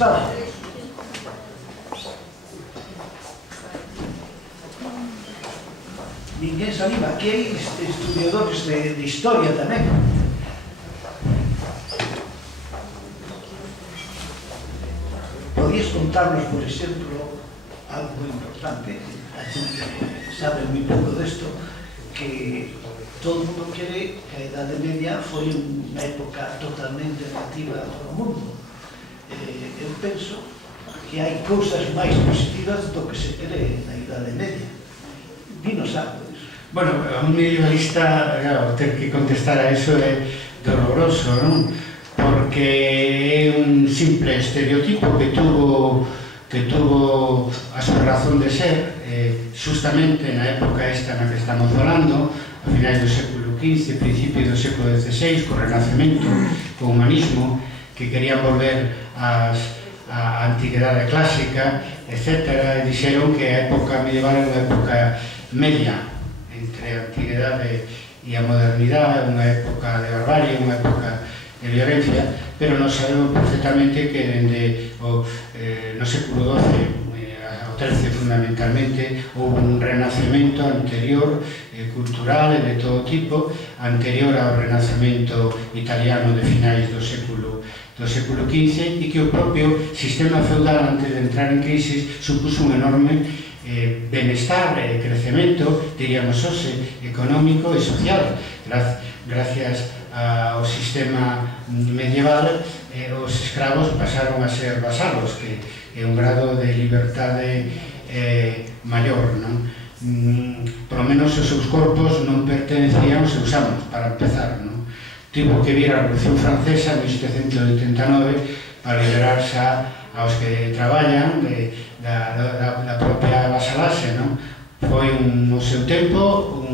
estaba. Ninguén se anima. Aquí hai estudiadores de historia tamén. Podías contarnos, por exemplo, algo moi importante, a xente sabe moi pouco desto, que todo o mundo quere que a Idade Media foi unha época totalmente negativa para o mundo. Eu penso que hai cousas máis positivas do que se cree na Idade Media. Dinos algo disso. Bueno, a un medievalista, claro, ter que contestar a eso é doloroso, non? Porque é un simple estereotipo que tuvo a súa razón de ser justamente na época esta na que estamos falando, a finais do século XV, principio do século XVI, co Renacemento, co humanismo, que querían volver á antigüedade clásica, etc. E dixeron que a época medieval era unha época media entre a antigüedade e a modernidade, unha época de barbarie, unha época de violencia, pero nos sabemos perfectamente que dende no século XII ao XIII fundamentalmente houve un renacemento anterior, cultural e de todo tipo, anterior ao renacemento italiano de finais do século XV, e que o propio sistema feudal antes de entrar en crisis supuso un enorme benestar e crecemento, diríamos hoxe, económico e social. Gracias ao sistema medieval, os escravos pasaron a ser vasalos, que é un grado de liberdade maior, non? Por lo menos os seus corpos non pertencían aos seus amos, para empezar, non? Tivo que vir a Revolución Francesa en 1789 para liberarse aos que traballan da propia vasalaxe, non? Foi no seu tempo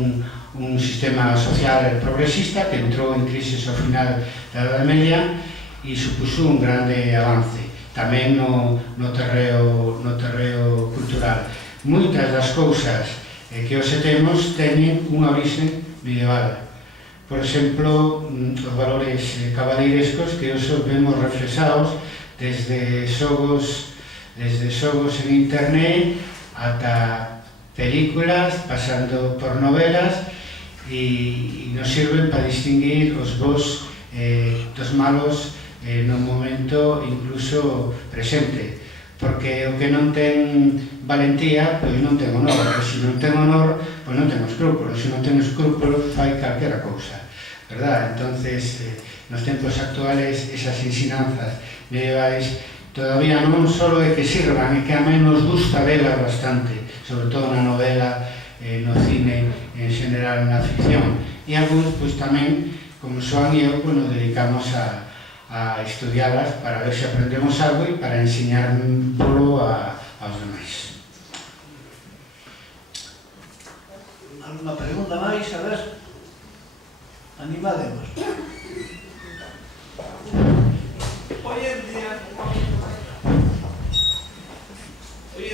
un sistema social progresista que entrou en crisis ao final da Edade Media e supuxo un grande avance, tamén no terreo cultural. Moitas das cousas que hoxe temos teñen unha orixe medieval. Por exemplo, os valores caballeirescos que hoxe vemos reflexados desde xogos en internet ata películas, pasando por novelas, e nos sirven para distinguir os bons dos malos no momento incluso presente, porque o que non ten valentía, pois non ten honor, e se non ten honor, pois non ten escrúpulos, se non ten escrúpulos fai calquera cousa, verdad? Entonces, nos tempos actuales, esas ensinanzas medievais todavía non só é que sirvan, é que a mí nos gusta velas bastante, sobre todo na novela, no cine, en general na ficción, e algúns, pois tamén, como Xoan e eu, nos dedicamos a estudialas para ver se aprendemos algo e para enseñárnoslo aos demais. Alguna pregunta máis? A ver, animademos. Hoy en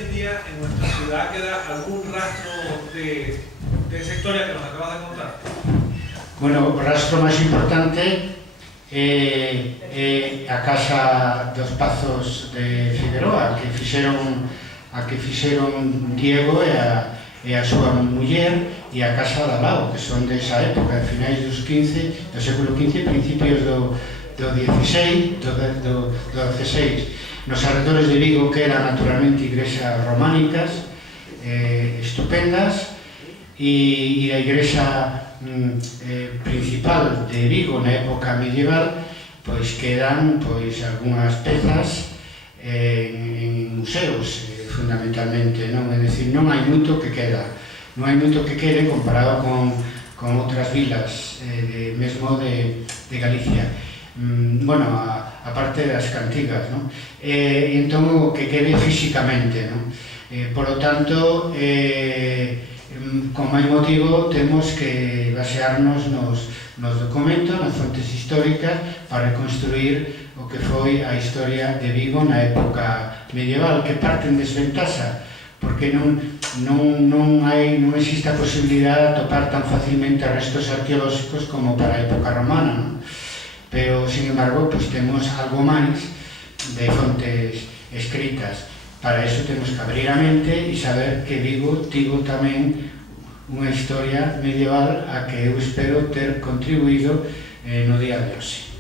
día en nuestra ciudad queda algún rastro de esa historia que nos acabas de contar. Bueno, o rastro máis importante é a Casa dos Pazos de Figueroa, que fixeron Diego e a súa muller, e a Casa da Lao, que son desa época, de finais do século XV, principios do XVI, nos arredores de Vigo, que eran naturalmente igrexas románicas estupendas, e a igrexa principal de Vigo na época medieval, pois quedan algunhas pezas en museos, fundamentalmente, non? É dicir, non hai moito que quede comparado con outras vilas mesmo de Galicia. Bueno, a parte das cantigas, non? Entón, o que quede físicamente, non? Por lo tanto, con máis motivo, temos que basearnos nos documentos, nas fontes históricas, para reconstruir o que foi a historia de Vigo na época medieval, que parte en desventaxa, porque non existe a posibilidade de atopar tan facilmente restos arqueolóxicos como para a época romana, non? Pero, sin embargo, temos algo máis de fontes escritas. Para eso temos que abrir a mente e saber que Vigo tivo tamén unha historia medieval a que eu espero ter contribuído no día de hoxe.